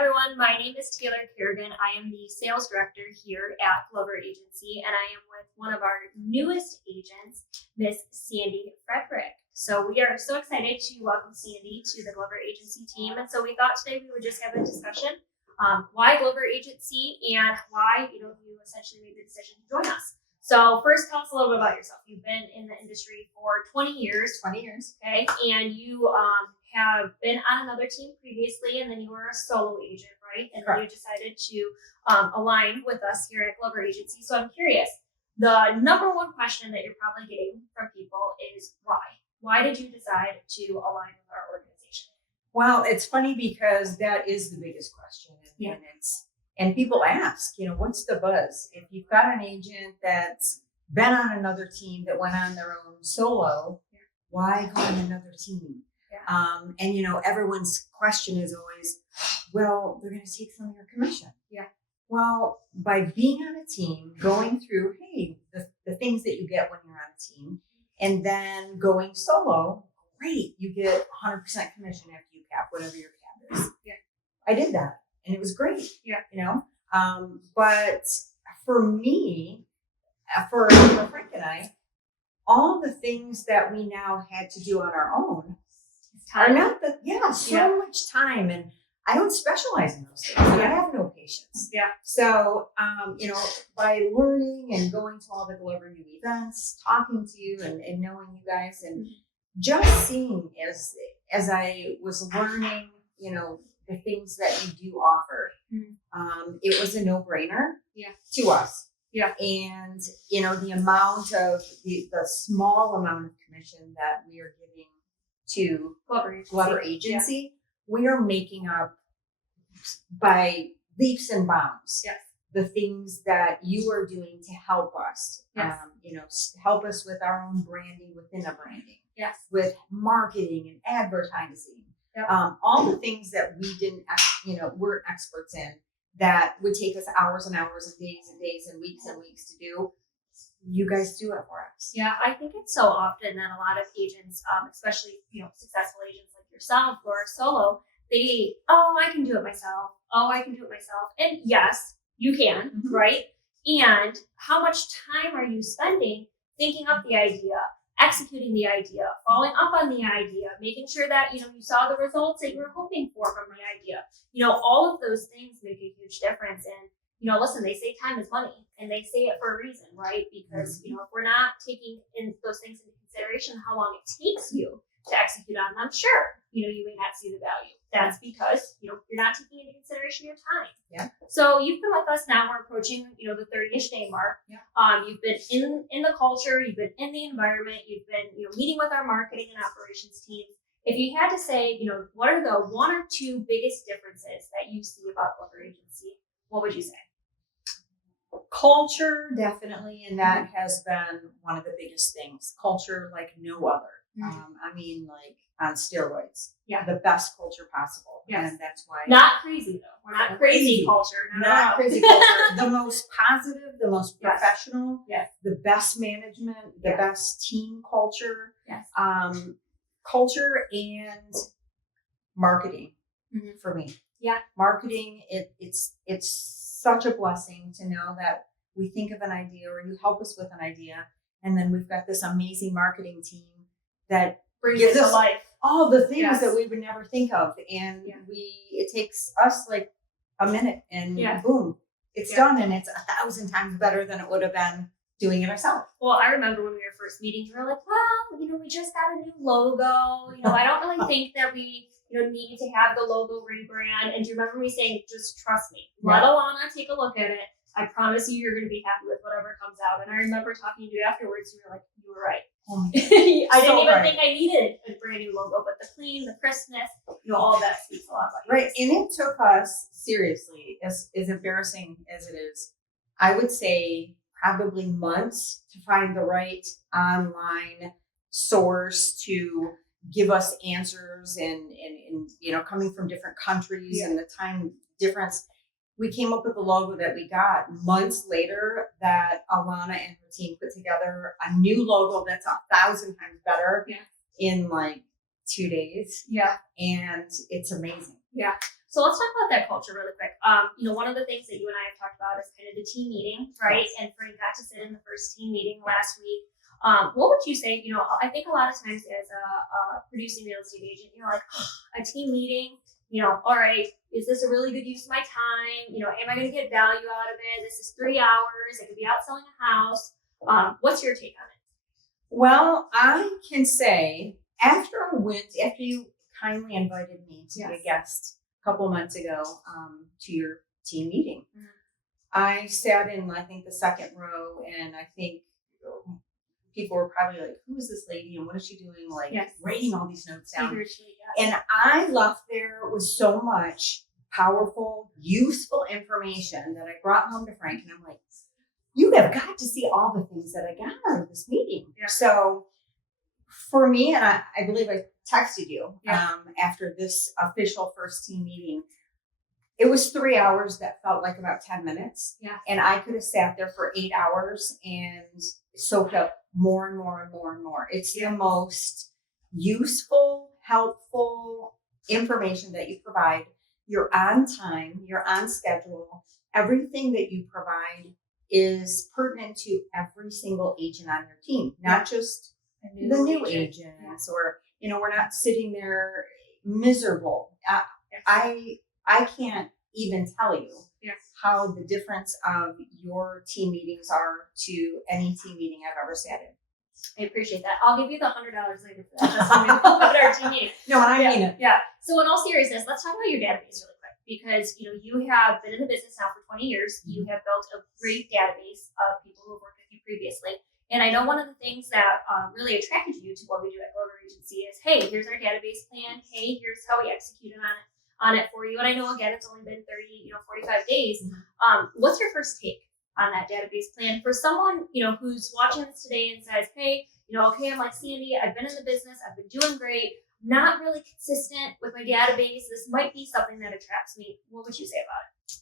everyone, my name is Taylor Kerrigan. I am the sales director here at Glover Agency, and I am with one of our newest agents, Miss Sandy Frederick. So we are so excited to welcome Sandy to the Glover Agency team, and so we thought today we would just have a discussion why Glover Agency and why you essentially made the decision to join us. So first, tell us a little bit about yourself. You've been in the industry for 20 years. 20 years. Okay, and you have been on another team previously, and then you were a solo agent, right? And then you decided to align with us here at Glover Agency. So I'm curious, the number one question that you're probably getting from people is why? Why did you decide to align with our organization? Well, it's funny because that is the biggest question. And people ask, what's the buzz? If you've got an agent that's been on another team that went on their own solo, why go on another team? And everyone's question is always, well, they're going to take some of your commission. Yeah. Well, by being on a team, going through, the things that you get when you're on a team, and then going solo, great, you get 100% commission after you cap whatever your cap is. Yeah. I did that, and it was great. Yeah. But for me, for Frank and I, all the things that we now had to do on our own are not much time, and I don't specialize in those things. I have no patience. Yeah. So, by learning and going to all the Glover U events, talking to you and knowing you guys, and just seeing as I was learning, the things that you do offer, it was a no-brainer to us. Yeah. And, the amount of the small amount of commission that we are giving to Glover Agency, we are making up by leaps and bounds the things that you are doing to help us, help us with our own branding within a branding, with marketing and advertising, all the things that we didn't, we're experts in, that would take us hours and hours and days and weeks to do. You guys do it for us. Yeah, I think it's so often that a lot of agents, especially, successful agents like yourself who are solo, I can do it myself. And yes, you can, right? And how much time are you spending thinking up the idea, executing the idea, following up on the idea, making sure that, you saw the results that you were hoping for from the idea. All of those things make a huge difference. And, listen, they say time is money, and they say it for a reason, right? Because, if we're not taking in those things into consideration, how long it takes you to execute on them, sure, you may not see the value. That's because, you're not taking into consideration your time. Yeah. So you've been with us now, we're approaching, the 30-ish day mark. Yeah. You've been in the culture, you've been in the environment, you've been, meeting with our marketing and operations teams. If you had to say, what are the one or two biggest differences that you see about Glover Agency, what would you say? Culture, definitely, and that has been one of the biggest things. Culture like no other. Like on steroids. Yeah. The best culture possible. Yes. And that's why. Not crazy, though. We're not crazy culture. Not crazy culture. The most positive, the most professional, the best management, the best team culture. Yes. Culture and marketing for me. Yeah. Marketing, it's such a blessing to know that we think of an idea or you help us with an idea, and then we've got this amazing marketing team that brings gives it to us life. All the things that we would never think of, and it takes us like a minute, and boom, it's done, and it's 1,000 times better than it would have been doing it ourselves. Well, I remember when we were first meeting, you were like, well, we just got a new logo. I don't really think that we need to have the logo rebrand. And do you remember me saying, just trust me, let Alana take a look at it. I promise you're going to be happy with whatever comes out. And I remember talking to you afterwards, you were like, you were right. I didn't even think I needed a brand new logo, but the clean, the crispness, all of that speaks a lot about you. Right. And it took us, seriously, as embarrassing as it is, I would say probably months to find the right online source to give us answers, and coming from different countries and the time difference. We came up with the logo that we got months later, that Alana and her team put together a new logo that's 1,000 times better in like 2 days. Yeah. And it's amazing. Yeah. So let's talk about that culture really quick. One of the things that you and I have talked about is kind of the team meeting, right? Yes. And Frank got to sit in the first team meeting last week. What would you say? I think a lot of times as a producing real estate agent, like a team meeting. All right, is this a really good use of my time? Am I going to get value out of it? This is 3 hours. I could be out selling a house. What's your take on it? Well, I can say after you kindly invited me to be a guest a couple months ago to your team meeting, I sat in, I think, the second row, and I think people were probably like, who is this lady and what is she doing? Like writing all these notes down. And I left there with so much powerful, useful information that I brought home to Frank, and I'm like, you have got to see all the things that I got out of this meeting. Yeah. So for me, and I believe I texted you after this official first team meeting, it was 3 hours that felt like about 10 minutes. Yeah. And I could have sat there for 8 hours and soaked up more and more and more and more. It's the most useful, helpful information that you provide. You're on time, you're on schedule. Everything that you provide is pertinent to every single agent on your team, not just the new agents or, we're not sitting there miserable. I can't even tell you how the difference of your team meetings are to any team meeting I've ever sat in. I appreciate that. I'll give you the $100 later for that. That's about our team meeting. No, I mean it. Yeah. So in all seriousness, let's talk about your database really quick, because you have been in the business now for 20 years. You have built a great database of people who have worked with you previously. And I know one of the things that really attracted you to what we do at Glover Agency is, hey, here's our database plan. Hey, here's how we executed on it for you. And I know, again, it's only been 45 days. What's your first take on that database plan for someone, who's watching this today and says, hey, okay, I'm like Sandy, I've been in the business, I've been doing great, not really consistent with my database. This might be something that attracts me. What would you say about it?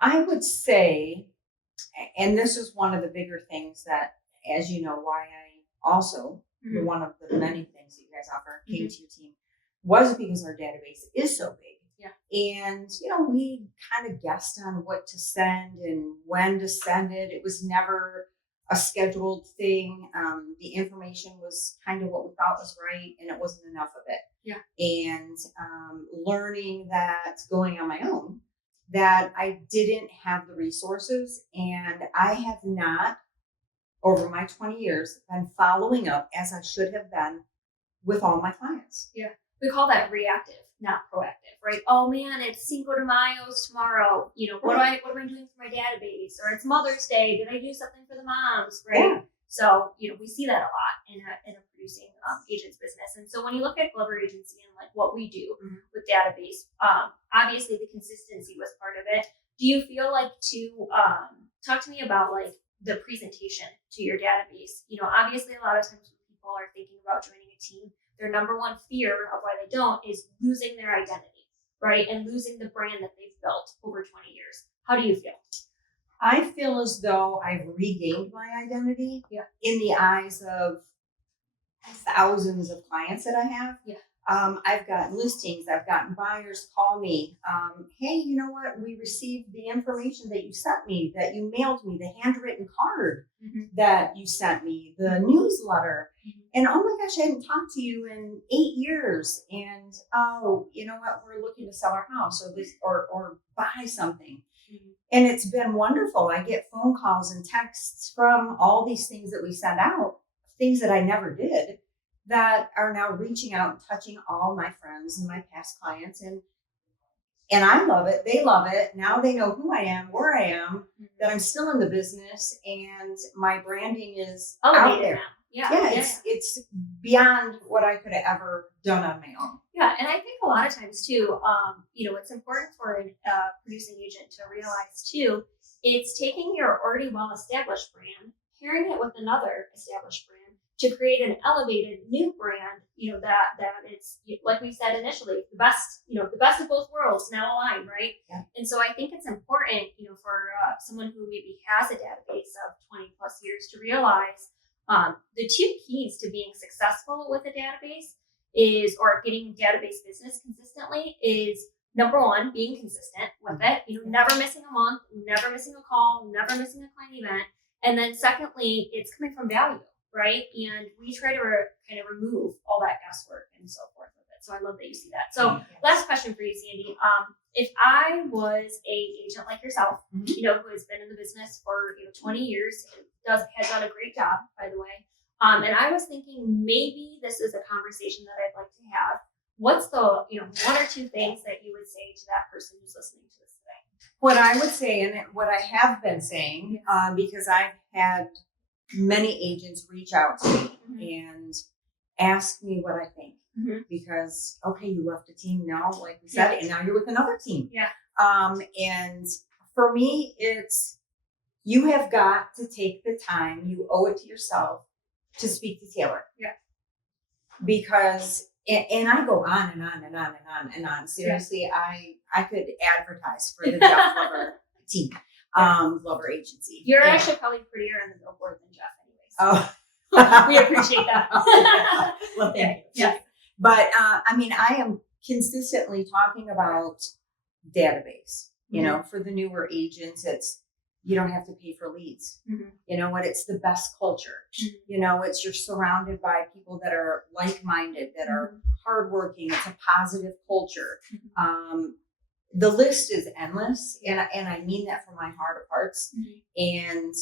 I would say, and this is one of the bigger things that, as you know, why I also, one of the many things that you guys offer, came to your team, was because our database is so big. Yeah. And, we kind of guessed on what to send and when to send it. It was never a scheduled thing. The information was kind of what we thought was right, and it wasn't enough of it. Yeah. And learning that going on my own, that I didn't have the resources, and I have not, over my 20 years, been following up as I should have been with all my clients. Yeah. We call that reactive, not proactive, right? Oh man, it's Cinco de Mayo's tomorrow. What am I doing for my database? Or it's Mother's Day. Did I do something for the moms? Right. Yeah. So, we see that a lot in a producing agent's business. And so when you look at Glover Agency and like what we do with database, obviously the consistency was part of it. Do you feel like talk to me about like the presentation to your database? Obviously a lot of times when people are thinking about joining a team, their number one fear of why they don't is losing their identity, right? And losing the brand that they've built over 20 years. How do you feel? I feel as though I've regained my identity in the eyes of thousands of clients that I have. Yeah. I've gotten listings. I've gotten buyers call me. Hey, you know what? We received the information that you sent me, that you mailed me, the handwritten card that you sent me, the newsletter. And oh my gosh, I hadn't talked to you in 8 years. And oh, you know what? We're looking to sell our house or buy something. And it's been wonderful. I get phone calls and texts from all these things that we send out, things that I never did, that are now reaching out and touching all my friends and my past clients. And I love it. They love it. Now they know who I am, where I am, that I'm still in the business, and my branding is out there. It's beyond what I could have ever done on my own. Yeah, and I think a lot of times too, it's important for a producing agent to realize too, it's taking your already well-established brand, pairing it with another established brand to create an elevated new brand, that it's, like we said initially, the best of both worlds now align, right? Yeah. And so I think it's important, for someone who maybe has a database of 20 plus years to realize the two keys to being successful with a database or getting database business consistently is number one, being consistent with it, never missing a month, never missing a call, never missing a client event. And then secondly, it's coming from value, right? And we try to kind of remove all that guesswork and so forth with it. So I love that you see that. So last question for you, Sandy. If I was a agent like yourself, who has been in the business for 20 years, has done a great job, by the way, and I was thinking maybe this is a conversation that I'd like to have. What's the one or two things that you would say to that person who's listening to this today? What I would say, and what I have been saying, because I've had many agents reach out to me and ask me what I think. Because, okay, you left a team now, like we said, and now you're with another team. And for me, it's, you have got to take the time, you owe it to yourself to speak to Taylor. Because, and I go on and on and on and on and on. Seriously, I could advertise for the Jeff Glover team, Glover agency. You're actually probably prettier on the billboard than Jeff anyways. Oh, we appreciate that. Well, thank you. But I mean, I am consistently talking about database. For the newer agents, it's, you don't have to pay for leads. You know what? It's the best culture. It's, you're surrounded by people that are like-minded, that are hardworking. It's a positive culture. The list is endless, and I mean that from my heart of hearts. And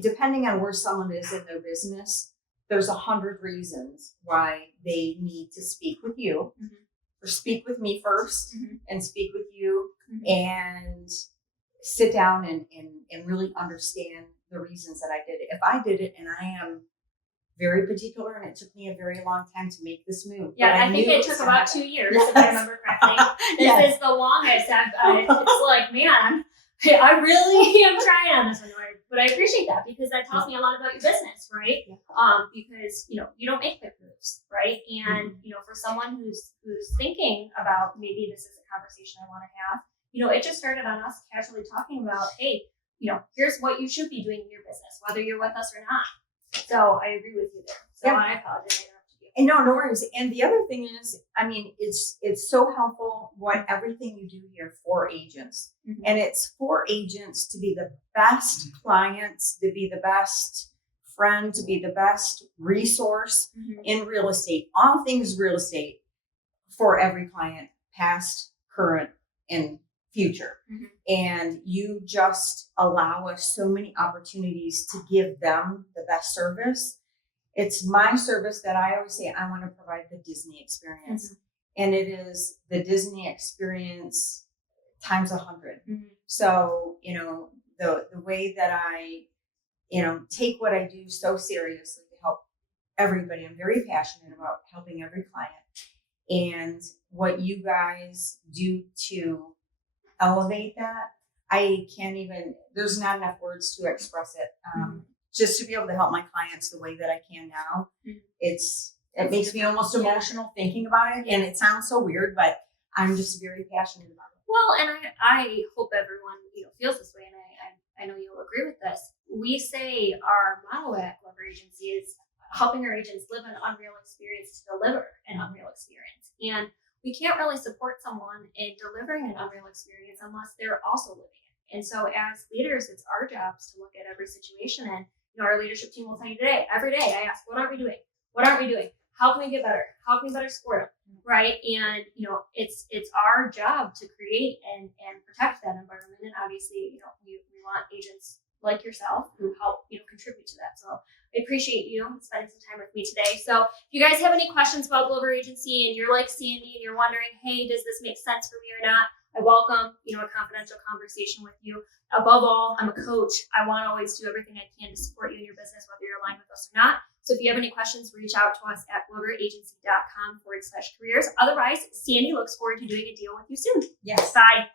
depending on where someone is in their business, there's 100 reasons why they need to speak with you, or speak with me first, and speak with you, and sit down and really understand the reasons that I did it. If I did it, and I am very particular, and it took me a very long time to make this move. I think it took about 2 years, if I remember correctly. This is the longest. It's like, man, I really am trying on this one. But I appreciate that, because that tells me a lot about your business, right? Because, you don't make quick moves, right? And, for someone who's thinking about, maybe this is a conversation I want to have, it just started on us casually talking about, hey, here's what you should be doing in your business, whether you're with us or not. So I agree with you there. So I apologize. I interrupted you. And no worries. And the other thing is, I mean, it's so helpful everything you do here for agents. And it's for agents to be the best clients, to be the best friend, to be the best resource in real estate, all things real estate, for every client, past, current, and future. And you just allow us so many opportunities to give them the best service. It's my service that I always say, I want to provide the Disney experience. And it is the Disney experience times 100. So, the way that I, take what I do so seriously to help everybody. I'm very passionate about helping every client. And what you guys do to elevate that, I can't even, there's not enough words to express it. Just to be able to help my clients the way that I can now, it makes me almost emotional thinking about it. And it sounds so weird, but I'm just very passionate about it. Well, and I hope everyone, feels this way. And I know you'll agree with this. We say our motto at Glover Agency is helping our agents live an unreal experience to deliver an unreal experience. And we can't really support someone in delivering an unreal experience unless they're also living it. And so as leaders, it's our jobs to look at every situation. And our leadership team will tell you today, every day, I ask, what aren't we doing? What aren't we doing? How can we get better? How can we better support them? Right? And, it's our job to create and protect that environment. And obviously, we want agents like yourself who help, contribute to that. So I appreciate you spending some time with me today. So if you guys have any questions about Glover Agency and you're like Sandy and you're wondering, hey, does this make sense for me or not? I welcome, a confidential conversation with you. Above all, I'm a coach. I want to always do everything I can to support you in your business, whether you're aligned with us or not. So if you have any questions, reach out to us at globeragency.com/careers. Otherwise, Sandy looks forward to doing a deal with you soon. Yes. Bye.